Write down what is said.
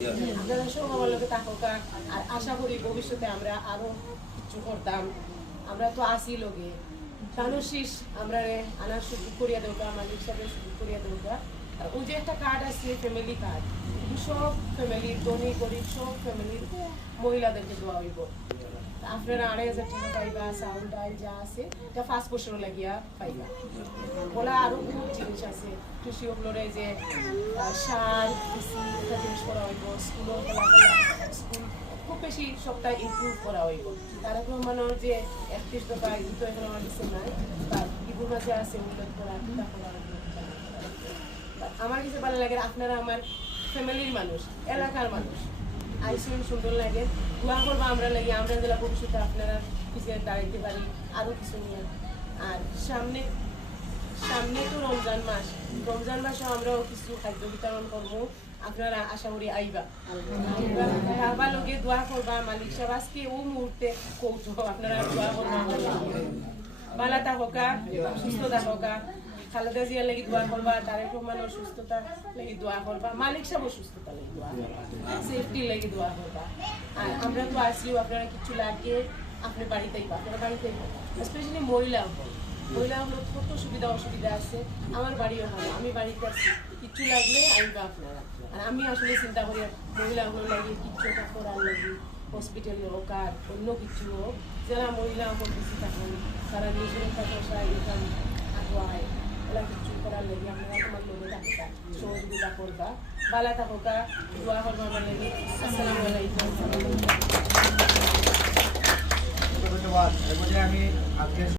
আপনারা সব আমার লোকে থাকা আর আশা করি ভবিষ্যতে আমরা আরো কিছু করতাম। আমরা তো আসি লোকে মানুষিস আমরা আনার সুযোগ করিয়া দেওয়া মালিক সাহেবের সুযোগ করিয়া দেওয়া। আর ওই যে একটা কার্ড আছে ফ্যামিলি কার্ড, সব ফ্যামিলির ধনী গরিব সব ফ্যামিলির মহিলাদেরকে দেওয়া হইব। আপনারা 2,500 টাকা পাইবা, চাউল ডাল যা আছে এটা 5 বছর লাগিয়া পাইবা। বলা আরো বহুত জিনিস আছে কৃষি ওগুলোরে যে সার কৃষি একটা জিনিস করা হইব, স্কুলও স্কুল খুব বেশি সবটা ইমপ্রুভ করা হইব। তারা রহমানের যে 31 দফা কিন্তু এখন আমার কিছু নাই, তার ইবুর মাঝে আছে উল্লেখ করা কিতা করা হইব। আমার কিছু ভালো লাগে, আপনারা আমার ফ্যামিলির মানুষ, এলাকার মানুষ আইসিএম সুন্দর লাগে। দোয়া করবো আমরা লাগে, আমরা জেলা ভবিষ্যতে আপনারা পিছিয়ে দাঁড়াইতে পারি আরো কিছু নিয়ে। আর সামনে তো রমজান মাসেও আমরাও কিছু খাদ্য বিতরণ করবো। আপনারা আশা করি আইবা আবার লগে দোয়া করবা। মালিক সাহেব আজকে ও মুহূর্তে কৌটো আপনারা দোয়া করবা, ভালো থাকা সুস্থ থাকা। খালেদা জিয়ার লাগি দোয়া করবা, তারেক রহমানের সুস্থতা লাগি দোয়া করবা, মালিক সাহেবের সুস্থতা লাগি দোয়া করবা, সেফটি লাগি দোয়া করবা। আর আমরা তো আসলেও আপনারা কিছু লাগে আপনি বাড়িতেই বা আপনারা বাড়িতেই পাবা। স্পেশালি মহিলাগুলোর কত সুবিধা অসুবিধা আছে। আমার বাড়িও ভালো, আমি বাড়িতে আছি, কিচ্ছু লাগলে আইবা আপনারা। আর আমি আসলে চিন্তা করি মহিলাগুলো লাগে কিচ্ছু একটা করার লাগে, হসপিটাল হোক আর অন্য কিছু হোক, যারা মহিলা হোক বেশি থাকেন তারা নিজের একটা পয়সা ইনকাম আগুয়ায় ওরা কিছু করার লাগে আপনারা তোমার লোকে থাকা সহযোগিতা করবা। বালা থাকা দোয়া করবা আমার লাগে। আসসালামু আলাইকুম। ধন্যবাদ। আমি আজকে